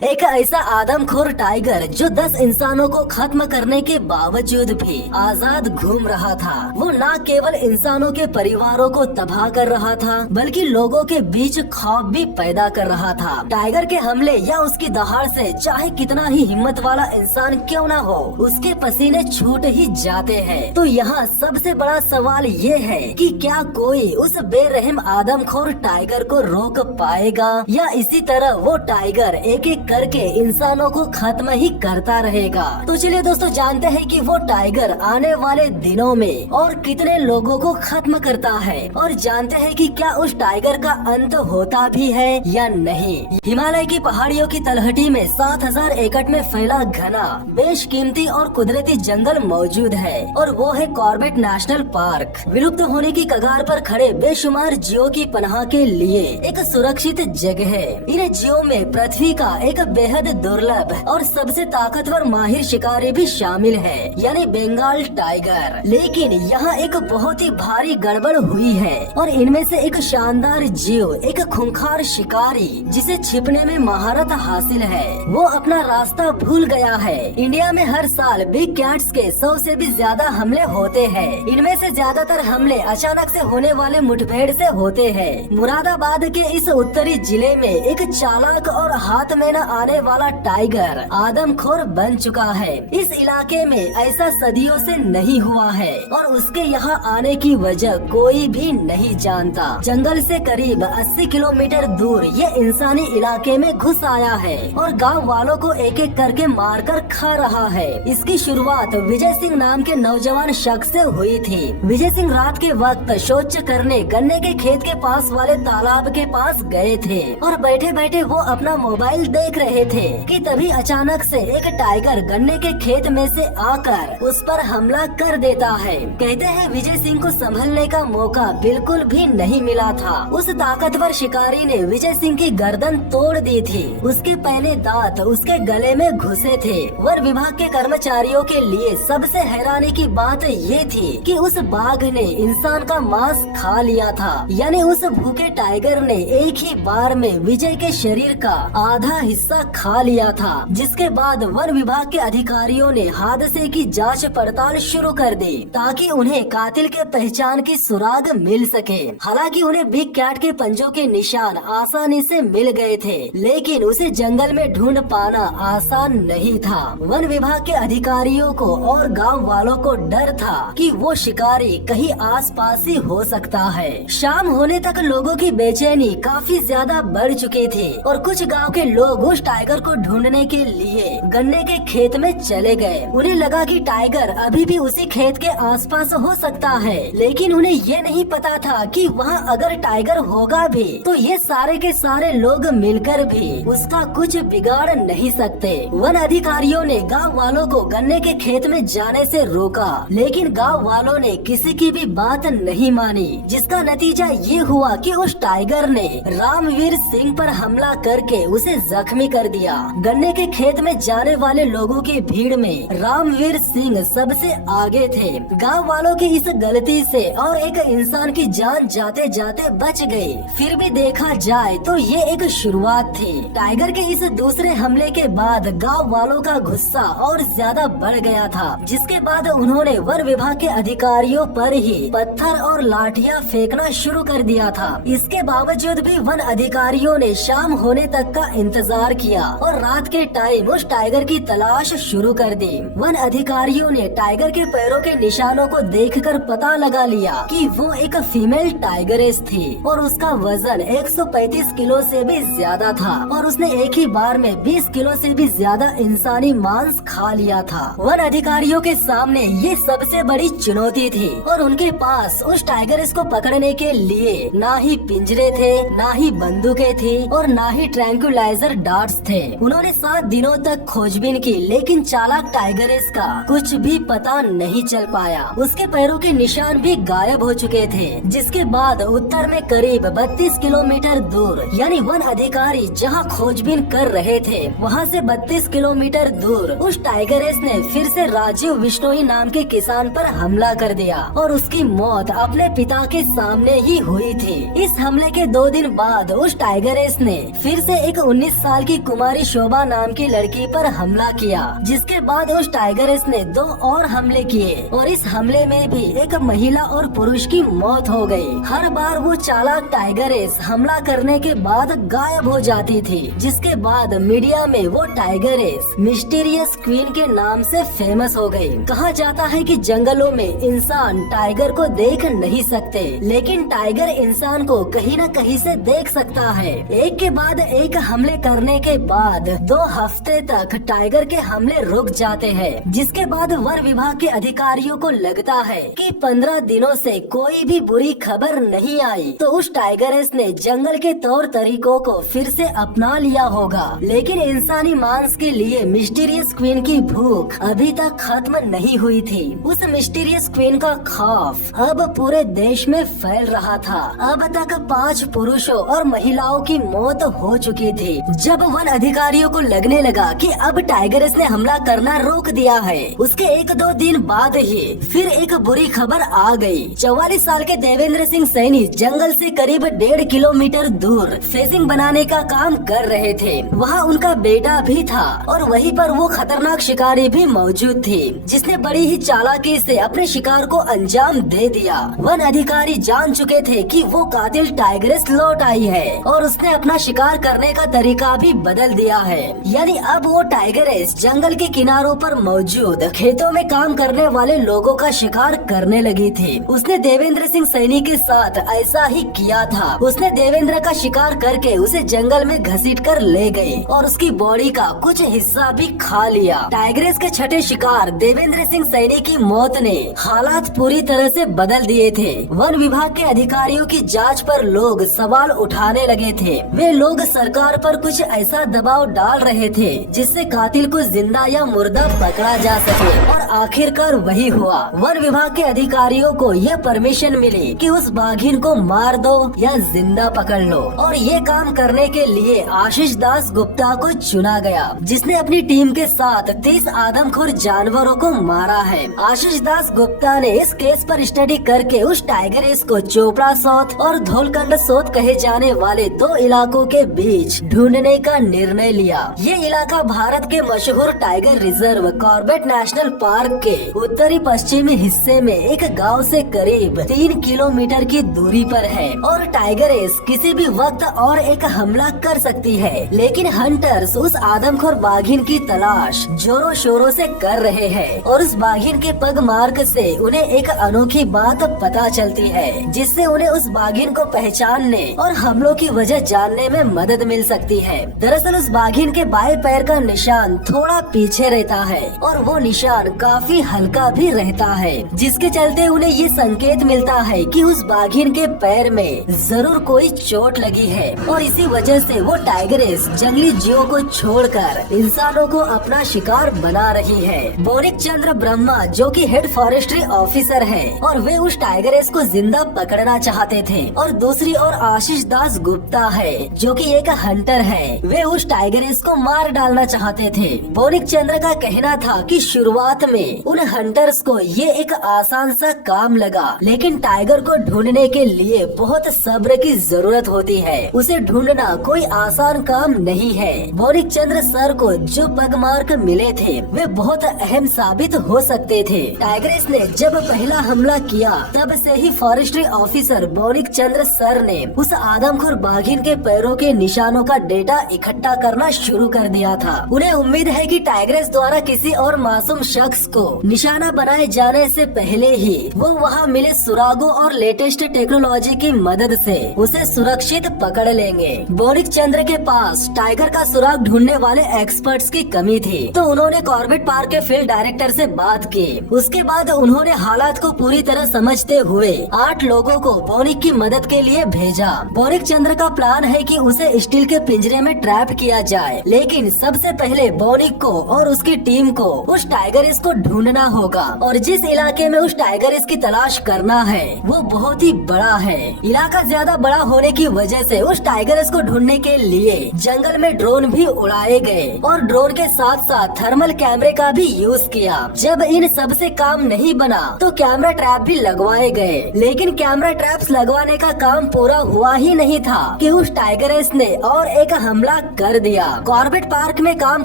एक ऐसा आदमखोर टाइगर जो 10 इंसानों को खत्म करने के बावजूद भी आजाद घूम रहा था। वो न केवल इंसानों के परिवारों को तबाह कर रहा था बल्कि लोगों के बीच खौफ भी पैदा कर रहा था। टाइगर के हमले या उसकी दहाड़ से चाहे कितना ही हिम्मत वाला इंसान क्यों न हो, उसके पसीने छूट ही जाते हैं। तो यहाँ सबसे बड़ा सवाल ये है कि क्या कोई उस बेरहम आदमखोर टाइगर को रोक पाएगा या इसी तरह वो टाइगर एक एक करके इंसानों को खत्म ही करता रहेगा। तो चलिए दोस्तों जानते हैं कि वो टाइगर आने वाले दिनों में और कितने लोगों को खत्म करता है और जानते हैं कि क्या उस टाइगर का अंत होता भी है या नहीं। हिमालय की पहाड़ियों की तलहटी में 7000 एकड़ में फैला घना बेशकीमती और कुदरती जंगल मौजूद है और वो है कॉर्बेट नेशनल पार्क। विलुप्त होने की कगार पर खड़े बेशुमार जियो की पनाह के लिए एक सुरक्षित जगह है। इन जियो में पृथ्वी का एक बेहद दुर्लभ और सबसे ताकतवर माहिर शिकारी भी शामिल है, यानी बंगाल टाइगर। लेकिन यहाँ एक बहुत ही भारी गड़बड़ हुई है और इनमें से एक शानदार जीव, एक खूंखार शिकारी जिसे छिपने में महारत हासिल है, वो अपना रास्ता भूल गया है। इंडिया में हर साल बिग कैट्स के 100 से भी ज्यादा हमले होते हैं। इनमें से ज्यादातर हमले अचानक से होने वाले मुठभेड़ से होते हैं। मुरादाबाद के इस उत्तरी जिले में एक चालाक और हाथ में न आने वाला टाइगर आदमखोर बन चुका है। इस इलाके में ऐसा सदियों से नहीं हुआ है और उसके यहाँ आने की वजह कोई भी नहीं जानता। जंगल से करीब 80 किलोमीटर दूर ये इंसानी इलाके में घुस आया है और गांव वालों को एक एक करके मारकर खा रहा है। इसकी शुरुआत विजय सिंह नाम के नौजवान शख्स से हुई थी। विजय सिंह रात के वक्त शौच करने गन्ने के खेत के पास वाले तालाब के पास गए थे और बैठे बैठे वो अपना मोबाइल देख रहे थे कि तभी अचानक से एक टाइगर गन्ने के खेत में से आकर उस पर हमला कर देता है। कहते हैं विजय सिंह को संभलने का मौका बिल्कुल भी नहीं मिला था। उस ताकतवर शिकारी ने विजय सिंह की गर्दन तोड़ दी थी। उसके पहले दांत उसके गले में घुसे थे। वन विभाग के कर्मचारियों के लिए सबसे हैरानी की बात ये थी कि उस बाघ ने इंसान का मांस खा लिया था, यानी उस भूखे टाइगर ने एक ही बार में विजय के शरीर का आधा हिस्सा खा लिया था। जिसके बाद वन विभाग के अधिकारियों ने हादसे की जांच पड़ताल शुरू कर दी ताकि उन्हें कातिल के पहचान की सुराग मिल सके। हालांकि उन्हें बिग कैट के पंजों के निशान आसानी से मिल गए थे, लेकिन उसे जंगल में ढूंढ पाना आसान नहीं था। वन विभाग के अधिकारियों को और गांव वालों को डर था कि वो शिकारी कहीं आसपास ही हो सकता है। शाम होने तक लोगों की बेचैनी काफी ज्यादा बढ़ चुकी थी और कुछ गांव के लोग उस टाइगर को ढूंढने के लिए गन्ने के खेत में चले गए। उन्हें लगा कि टाइगर अभी भी उसी खेत के आसपास हो सकता है, लेकिन उन्हें ये नहीं पता था कि वहाँ अगर टाइगर होगा भी तो ये सारे के सारे लोग मिलकर भी उसका कुछ बिगाड़ नहीं सकते। वन अधिकारियों ने गांव वालों को गन्ने के खेत में जाने से रोका, लेकिन गांव वालों ने किसी की भी बात नहीं मानी, जिसका नतीजा ये हुआ कि उस टाइगर ने रामवीर सिंह पर हमला करके उसे जख्मी कर दिया। गन्ने के खेत में जाने वाले लोगों की भीड़ में रामवीर सिंह सबसे आगे थे। गांव वालों की इस गलती से और एक इंसान की जान जाते जाते बच गई। फिर भी देखा जाए तो ये एक शुरुआत थी। टाइगर के इस दूसरे हमले के बाद गांव वालों का गुस्सा और ज्यादा बढ़ गया था, जिसके बाद उन्होंने वन विभाग के अधिकारियों पर ही पत्थर और लाठियां फेंकना शुरू कर दिया था। इसके बावजूद भी वन अधिकारियों ने शाम होने तक का इंतजार किया और रात के टाइम उस टाइगर की तलाश शुरू कर दी। वन अधिकारियों ने टाइगर के पैरों के निशानों को देखकर पता लगा लिया कि वो एक फीमेल टाइगरेस थी और उसका वजन 135 किलो से भी ज्यादा था और उसने एक ही बार में 20 किलो से भी ज्यादा इंसानी मांस खा लिया था। वन अधिकारियों के सामने ये सबसे बड़ी चुनौती थी और उनके पास उस टाइगरेस को पकड़ने के लिए ना ही पिंजरे थे, ना ही बंदूकें थी और ना ही ट्रैंक्विलाइजर डार्ट्स थे। उन्होंने 7 दिनों तक खोजबीन की, लेकिन चालाक टाइगरेस का कुछ भी पता नहीं चल पाया। उसके पैरों के निशान भी गायब हो चुके थे। जिसके बाद उत्तर में करीब 32 किलोमीटर दूर, यानी वन अधिकारी जहां खोजबीन कर रहे थे वहां से 32 किलोमीटर दूर उस टाइगरेस ने फिर से राजीव बिश्नोई नाम के किसान पर हमला कर दिया और उसकी मौत अपने पिता के सामने ही हुई थी। इस हमले के 2 दिन बाद उस टाइगरेस ने फिर से एक 19 साल की कुमारी शोभा नाम की लड़की पर हमला किया, जिसके बाद उस टाइगरेस ने 2 और हमले किए और इस हमले में भी एक महिला और पुरुष की मौत हो गई। हर बार वो चालाक टाइगरेस हमला करने के बाद गायब हो जाती थी, जिसके बाद मीडिया में वो टाइगरेस मिस्टीरियस क्वीन के नाम से फेमस हो गई। कहा जाता है कि जंगलों में इंसान टाइगर को देख नहीं सकते, लेकिन टाइगर इंसान को कहीं न कहीं से देख सकता है। एक के बाद एक हमले करने के बाद 2 हफ्ते तक टाइगर के हमले रुक जाते हैं, जिसके बाद वन विभाग के अधिकारियों को लगता है कि 15 दिनों से कोई भी बुरी खबर नहीं आई, तो उस टाइगरेस ने जंगल के तौर तरीकों को फिर से अपना लिया होगा। लेकिन इंसानी मांस के लिए मिस्टीरियस क्वीन की भूख अभी तक खत्म नहीं हुई थी। उस मिस्टीरियस क्वीन का खौफ अब पूरे देश में फैल रहा था। अब तक 5 पुरुषों और महिलाओं की मौत हो चुकी थी। जब वन अधिकारियों को लगने लगा कि अब टाइगरेस ने हमला करना रोक दिया है, उसके 1-2 दिन बाद ही फिर एक बुरी खबर आ गई। 44 साल के देवेंद्र सिंह सैनी जंगल से करीब 1.5 किलोमीटर दूर फेंसिंग बनाने का काम कर रहे थे। वहाँ उनका बेटा भी था और वहीं पर वो खतरनाक शिकारी भी मौजूद थी, जिसने बड़ी ही चालाकी से अपने शिकार को अंजाम दे दिया। वन अधिकारी जान चुके थे कि वो कातिल टाइगरेस लौट आई है और उसने अपना शिकार करने का तरीका भी बदल दिया है। यानी अब वो टाइगरेस जंगल के किनारों पर मौजूद खेतों में काम करने वाले लोगों का शिकार करने लगी थी। उसने देवेंद्र सिंह सैनी के साथ ऐसा ही किया था। उसने देवेंद्र का शिकार करके उसे जंगल में घसीट कर ले गई और उसकी बॉडी का कुछ हिस्सा भी खा लिया। टाइगरेस के छठे शिकार देवेंद्र सिंह सैनी की मौत ने हालात पूरी तरह से बदल दिए थे। वन विभाग के अधिकारियों की जांच पर लोग सवाल उठाने लगे थे। वे लोग सरकार पर कुछ ऐसा दबाव डाल रहे थे जिससे कातिल को जिंदा या मुर्दा पकड़ा जा सके, और आखिरकार वही हुआ। वन विभाग के अधिकारियों को यह परमिशन मिली कि उस बाघिन को मार दो या जिंदा पकड़ लो, और ये काम करने के लिए आशीष दास गुप्ता को चुना गया, जिसने अपनी टीम के साथ 30 आदमखोर जानवरों को मारा है। आशीष दास गुप्ता ने इस केस पर स्टडी करके उस टाइगरेस को चोपड़ा सौत और धौलकंड सौत कहे जाने वाले 2 इलाकों के बीच ढूंढने का निर्णय लिया। ये इलाका भारत के मशहूर tiger reserve Corbett national park के उत्तरी पश्चिमी हिस्से में एक गांव से करीब 3 किलोमीटर की दूरी पर है, और टाइगरेस किसी भी वक्त और एक हमला कर सकती है। लेकिन हंटर्स उस आदमखोर बाघिन की तलाश जोरों शोरों से कर रहे हैं, और उस बाघिन के पग मार्क से उन्हें एक अनोखी बात पता चलती है, जिससे उन्हें उस बाघिन को पहचानने और हमलों की वजह जानने में मदद मिल सकती है। दरअसल उस बाघिन के बाएं पैर का निशान थोड़ा पीछे रहता है, और वो निशान काफी हल्का भी रहता है, जिसके चलते उन्हें ये संकेत मिलता है कि उस बाघिन के पैर में जरूर कोई चोट लगी है, और इसी वजह से वो टाइगरेस जंगली जीवों को छोड़कर इंसानों को अपना शिकार बना रही है। बोनिक चंद्र ब्रह्मा जो कि हेड फॉरेस्ट्री ऑफिसर है, और वे उस टाइगरेस को जिंदा पकड़ना चाहते थे, और दूसरी ओर आशीष दास गुप्ता है जो कि एक हंटर है, वे उस टाइगरेस को मार डालना चाहते थे। बोनिक चंद्र का कहना था कि शुरुआत में उन हंटर्स को ये एक आसान सा काम लगा, लेकिन टाइगर को ढूंढने के लिए बहुत सब्र की जरूरत होती है। उसे ढूंढना कोई आसान काम नहीं है। बोनिक चंद्र सर को जो पग मार्क मिले थे वे बहुत अहम साबित हो सकते थे। टाइगरेस ने जब पहला हमला किया तब से ही फॉरेस्ट्री ऑफिसर बोनिक चंद्र सर ने उस आदमखोर बाघिन के पैरों के निशानों का डेटा इकट्ठा करना शुरू कर दिया था। उन्हें उम्मीद है कि टाइगरेस द्वारा किसी और मासूम शख्स को निशाना बनाए जाने से पहले ही वो वहाँ मिले सुरागों और लेटेस्ट टेक्नोलॉजी की मदद से उसे सुरक्षित पकड़ लेंगे। बोनिक चंद्र के पास टाइगर का सुराग ढूंढने वाले एक्सपर्ट्स की कमी थी, तो उन्होंने कॉर्बेट पार्क के फील्ड डायरेक्टर से बात की। उसके बाद उन्होंने हालात को पूरी तरह समझते हुए 8 लोगों को बोनिक की मदद के लिए भेजा। बोनिक चंद्र का प्लान है कि उसे स्टील के पिंजरे में ट्रैप किया जाए, लेकिन सबसे पहले बोनिक को और उसकी टीम को उस टाइगरेस को ढूंढना होगा, और जिस इलाके में उस टाइगरेस की तलाश करना है वो बहुत ही बड़ा है। इलाका ज्यादा बड़ा होने की वजह से उस टाइगरेस को ढूंढने के लिए जंगल में ड्रोन भी उड़ाए गए, और ड्रोन के साथ साथ थर्मल कैमरे का भी यूज किया। जब इन सब से काम नहीं बना तो कैमरा ट्रैप भी लगवाए गए, लेकिन कैमरा ट्रैप्स लगवाने का काम पूरा हुआ ही नहीं था कि उस टाइगरेस ने और एक हमला कर दिया। कॉर्बेट पार्क में काम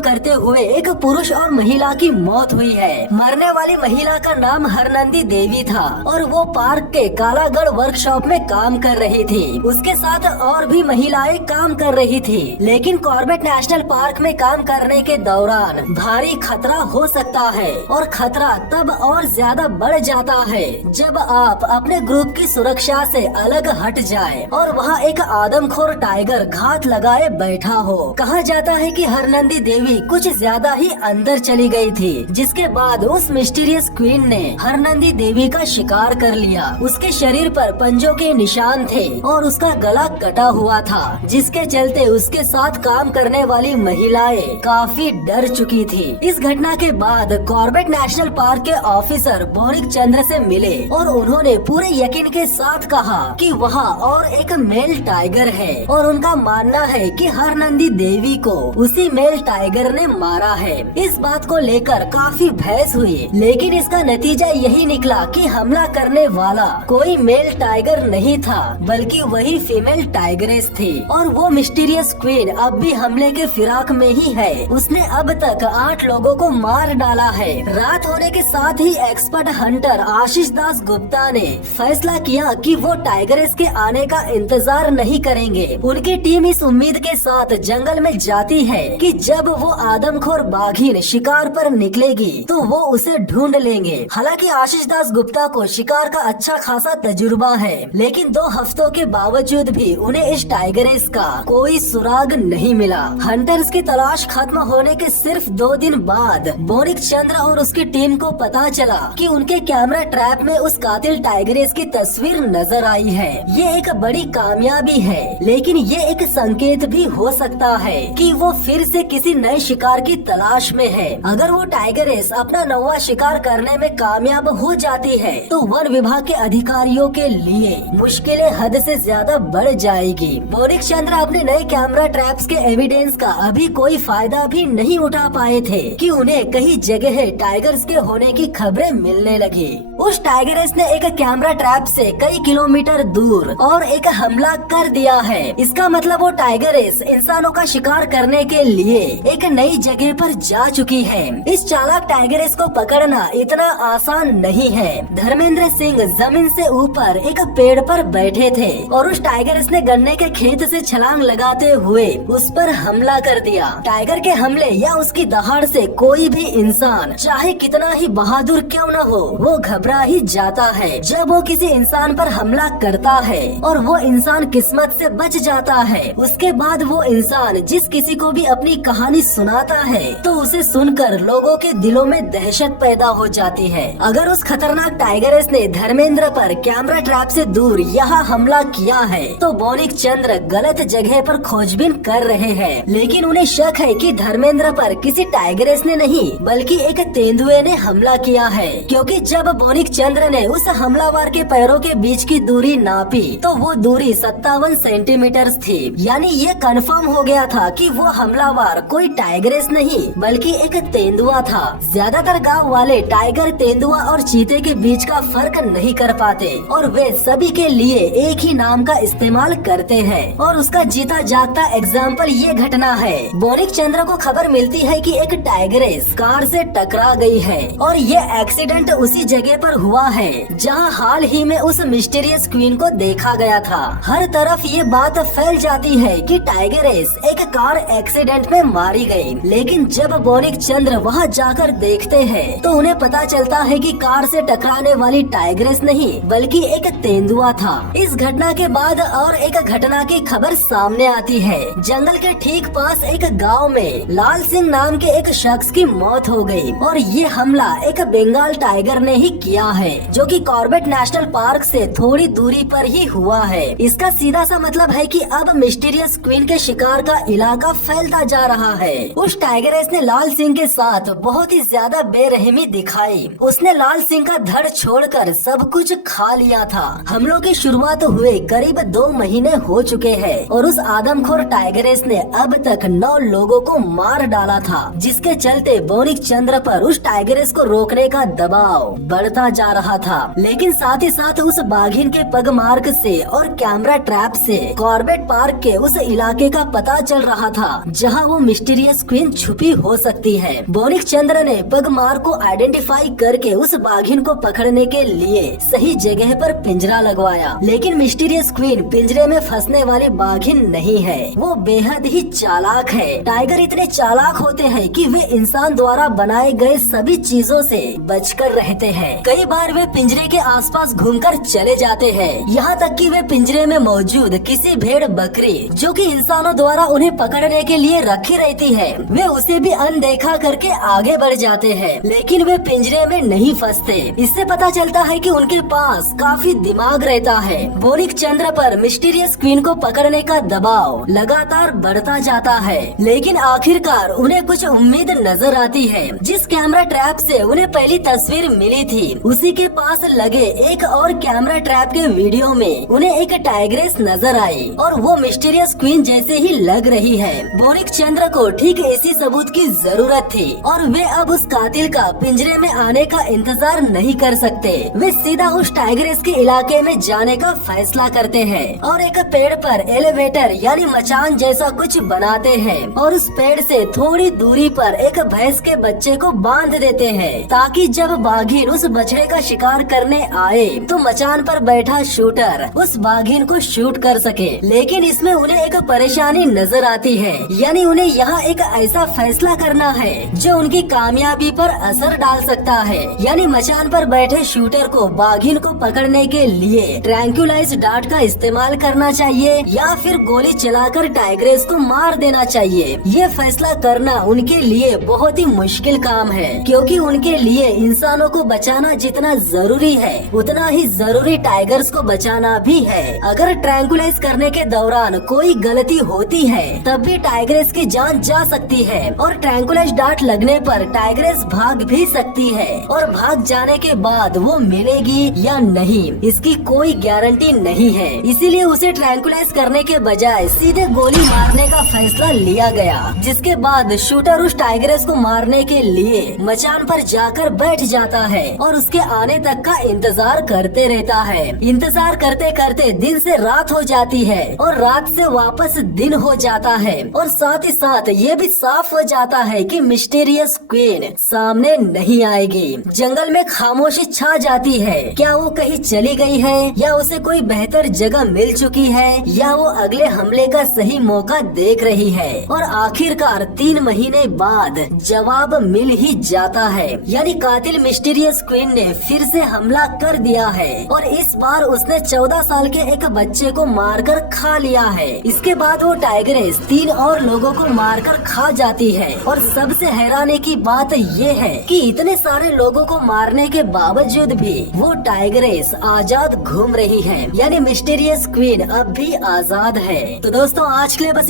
करते हुए एक पुरुष और महिला की मौत हुई है। मरने वाली महिला का नाम हरनंदी देवी था और वो पार्क के कालागढ़ वर्कशॉप में काम कर रही थी। उसके साथ और भी महिलाएं काम कर रही थी, लेकिन कॉर्बेट नेशनल पार्क में काम करने के दौरान भारी खतरा हो सकता है और खतरा तब और ज्यादा बढ़ जाता है जब आप अपने ग्रुप की सुरक्षा से अलग हट जाए और वहाँ एक आदमखोर टाइगर घात लगाए बैठा हो। कहा जाता है कि हरनंदी देवी कुछ ज्यादा ही अंदर चली गई थी, जिसके बाद उस मिस्टीरियस क्वीन ने हरनंदी देवी का शिकार कर लिया। उसके शरीर पर पंजों के निशान थे और उसका गला कटा हुआ था, जिसके चलते उसके साथ काम करने वाली महिलाएं काफी डर चुकी थी। इस घटना के बाद कॉर्बेट नेशनल पार्क के ऑफिसर बोरिक चंद्र से मिले और उन्होंने पूरे यकीन के साथ कहा कि वहाँ और एक मेल टाइगर है और उनका मानना है कि हरनंदी देवी को उसी मेल टाइगर ने मारा है। इस बात को लेकर काफी बहस हुई, लेकिन इसका नतीजा यही निकला कि हमला करने वाला कोई मेल टाइगर नहीं था, बल्कि वही फीमेल टाइगरेस थी और वो मिस्टीरियस क्वीन अब भी हमले के फिराक में ही है। उसने अब तक 8 लोगों को मार डाला है। रात होने के साथ ही एक्सपर्ट हंटर आशीष दास गुप्ता ने फैसला किया कि वो टाइगरेस के आने का इंतजार नहीं करेंगे। उनकी टीम इस उम्मीद के साथ जंगल में जाती है कि जब वो आदमखोर बाघिन शिकार पर निकलेगी तो वो उसे ढूंढ लेंगे। हालांकि आशीष दास गुप्ता को शिकार का अच्छा खासा तजुर्बा है, लेकिन 2 हफ्तों के बावजूद भी उन्हें इस टाइगरेस का कोई सुराग नहीं मिला। हंटर्स की तलाश खत्म होने के सिर्फ 2 दिन बाद बोरिक चंद्र और उसकी टीम को पता चला कि उनके कैमरा ट्रैप में उस कातिल टाइगरेस की तस्वीर नजर आई है। ये एक बड़ी कामयाबी है, लेकिन ये एक संकेत भी हो सकता है कि वो फिर से किसी नए शिकार की तलाश में है। अगर वो टाइगरेस अपना नवा शिकार करने में कामयाब हो जाती है तो वन विभाग के अधिकारियों के लिए मुश्किलें हद से ज्यादा बढ़ जाएगी। बोरिक चंद्र अपने नए कैमरा ट्रैप्स के एविडेंस का अभी कोई फायदा भी नहीं उठा पाए थे कि उन्हें कई जगह टाइगर्स के होने की खबरें मिलने लगी। उस टाइगरेस ने एक कैमरा ट्रैप से कई किलोमीटर दूर और एक हमला कर दिया है। इसका मतलब वो टाइगरेस इंसानों का शिकार करने के लिए एक नई जगह पर जा चुकी है। इस चालाक टाइगरेस को पकड़ना इतना आसान नहीं है। धर्मेंद्र सिंह जमीन से ऊपर एक पेड़ पर बैठे थे और उस टाइगरेस ने गन्ने के खेत से छलांग लगाते हुए उस पर हमला कर दिया। टाइगर के हमले या उसकी दहाड़ से कोई भी इंसान चाहे कितना ही बहादुर क्यों न हो, वो घबरा ही जाता है जब वो किसी इंसान पर हमला करता है और वो इंसान किस्मत से बच जाता है। उसके बाद वो इंसान जिस किसी को भी अपनी कहानी सुनाता है तो उसे सुनकर लोगों के दिलों में दहशत पैदा हो जाती है। अगर उस खतरनाक टाइगरेस ने धर्मेंद्र पर कैमरा ट्रैप से दूर यहाँ हमला किया है तो बोरिक चंद्र गलत जगह पर खोजबीन कर रहे हैं, लेकिन उन्हें शक है कि धर्मेंद्र पर किसी टाइगरेस ने नहीं बल्कि एक तेंदुए ने हमला किया है, क्योंकि जब बोरिक चंद्र ने उस हमलावर के पैरों के बीच की दूरी नापी तो वो दूरी 57 सेंटीमीटर थी। यानी ये कंफर्म हो गया था कि वो हमलावर कोई टाइगरेस नहीं बल्कि एक तेंदुआ था। ज्यादातर गांव वाले टाइगर, तेंदुआ और चीते के बीच का फर्क नहीं कर पाते और वे सभी के लिए एक ही नाम का इस्तेमाल करते हैं और उसका जीता जागता एग्जाम्पल ये घटना है। बोरिक चंद्र को खबर मिलती है कि एक टाइगरेस कार से टकरा गई है और ये एक्सीडेंट उसी जगह पर हुआ है जहां हाल ही में उस मिस्टीरियस क्वीन को देखा गया था। हर तरफ ये बात फैल जाती है कि टाइगरेस एक कार एक्सीडेंट में मारी गई, लेकिन जब बोरिक चंद्र वहां जाकर देखते हैं तो उन्हें पता चलता है कि कार से टकराने वाली टाइगरेस नहीं बल्कि एक तेंदुआ था। इस घटना के बाद और एक घटना की खबर सामने आती है। जंगल के ठीक पास एक गांव में लाल सिंह नाम के एक शख्स की मौत हो गई और ये हमला एक बंगाल टाइगर ने ही किया है, जो कि कॉर्बेट नेशनल पार्क से थोड़ी दूरी पर ही हुआ है। इसका सीधा सा मतलब है कि अब मिस्टीरियस क्वीन के शिकार का इलाका फैलता जा रहा है। उस टाइगरेस ने लाल सिंह के साथ बहुत ही ज्यादा बेरहमी दिखाई। उसने लाल सिंह का धड़ छोड़कर सब कुछ खा लिया था। हमलों की शुरुआत हुए करीब 2 महीने हो चुके हैं और उस आदमखोर टाइगरेस ने अब तक 9 लोगों को मार डाला था, जिसके चलते बोरिक चंद्र पर उस टाइगरेस को रोकने का दबाव बढ़ता जा रहा था। लेकिन साथ ही साथ उस बाघिन के पगमार्क से और कैमरा ट्रैप से कॉर्बेट पार्क के उस इलाके का पता चल रहा था जहां वो मिस्टीरियस क्वीन छुपी हो सकती है। बोनिक चंद्र ने पगमार को आइडेंटिफाई करके उस बाघिन को पकड़ने के लिए सही जगह पर पिंजरा लगवाया, लेकिन मिस्टीरियस क्वीन पिंजरे में फंसने वाली बाघिन नहीं है, वो बेहद ही चालाक है। टाइगर इतने चालाक होते हैं कि वे इंसान द्वारा बनाए गए सभी चीजों से बचकर रहते हैं। कई बार वे पिंजरे के आसपास घूमकर चले जाते हैं, यहाँ तक कि वे पिंजरे में मौजूद किसी भेड़ बकरी जो कि इंसानों द्वारा उन्हें पकड़ने के लिए रखी रहती है, वे उसे भी अनदेखा करके आगे बढ़ जाते हैं, लेकिन वे पिंजरे में नहीं फंसते। इससे पता चलता है कि उनके पास काफी दिमाग रहता है। बोनिक चंद्र पर मिस्टीरियस क्वीन को पकड़ने का दबाव लगातार बढ़ता जाता है, लेकिन आखिरकार उन्हें कुछ उम्मीद नजर आती है। जिस कैमरा ट्रैप से उन्हें पहली तस्वीर मिली थी, उसी के पास लगे एक और कैमरा ट्रैप के वीडियो में उन्हें एक टाइग्रेस नजर आई और वो मिस्टीरियस क्वीन जैसे ही लग रही है। बोनिक चंद्र को ठीक इसी सबूत की जरूरत थी और वे अब उस कातिल का पिंजरे में आने का इंतजार नहीं कर सकते। वे सीधा उस टाइग्रेस के इलाके में जाने का फैसला करते हैं और एक पेड़ पर एलिवेटर यानी मचान जैसा कुछ बनाते हैं और उस पेड़ से थोड़ी दूरी पर एक भैंस के बच्चे को बांध देते हैं, ताकि जब बाघिन उस बछड़े का शिकार करने आए तो मचान पर बैठा शूटर उस बाघिन को शूट कर सके। लेकिन इसमें उन्हें एक परेशानी नजर आती है, यानी उन्हें यहाँ एक ऐसा फैसला करना है जो उनकी कामयाबी पर असर डाल सकता है। यानी मचान पर बैठे शूटर को बाघिन को पकड़ने के लिए ट्रैंक्युलाइज डार्ट का इस्तेमाल करना चाहिए या फिर गोली चलाकर टाइग्रेस को मार देना चाहिए। ये फैसला करना उनके लिए बहुत ही मुश्किल काम है, क्योंकि उनके लिए इंसानों को बचाना जितना जरूरी है उतना ही जरूरी टाइगर्स को बचाना भी है। अगर ट्रैंक्युलाइज करने के दौरान कोई गलती होती है तब भी टाइग्रेस की जान जा सकती है और ट्रैंक्युलाइज डार्ट लगने पर टाइग्रेस भाग भी सकती है और भाग जाने के बाद वो मिलेगी या नहीं इसकी कोई गारंटी नहीं है। इसीलिए उसे ट्रैंक्युलाइज करने के बजाय सीधे गोली मारने का फैसला लिया गया, जिसके बाद शूटर उस टाइग्रेस को मारने के लिए मचान पर जाकर बैठ जाता है और उसके आने तक का इंतजार करते रहता है। इंतजार करते करते दिन से रात हो जाती है और रात से वापस दिन हो जाता है और साथ ही साथ ये भी साफ हो जाता है कि मिस्टीरियस क्वीन सामने नहीं आएगी। जंगल में खामोशी छा जाती है। क्या वो कहीं चली गई है या उसे कोई बेहतर जगह मिल चुकी है या वो अगले हमले का सही मौका देख रही है। और आखिरकार 3 महीने बाद जवाब मिल ही जाता है, यानी कातिल मिस्टीरियस क्वीन ने फिर से हमला कर दिया है और इस बार उसने 14 साल के एक बच्चे को मारकर खा लिया है। इसके बाद वो टाइग्रेस 3 और लोगों को मारकर खा जाती है और सबसे हैरानी की बात ये है कि इतने सारे लोगों को मारने के बावजूद भी वो टाइग्रेस आजाद घूम रही है, यानी मिस्टीरियस क्वीन अब भी आजाद है। तो दोस्तों आज के लिए बस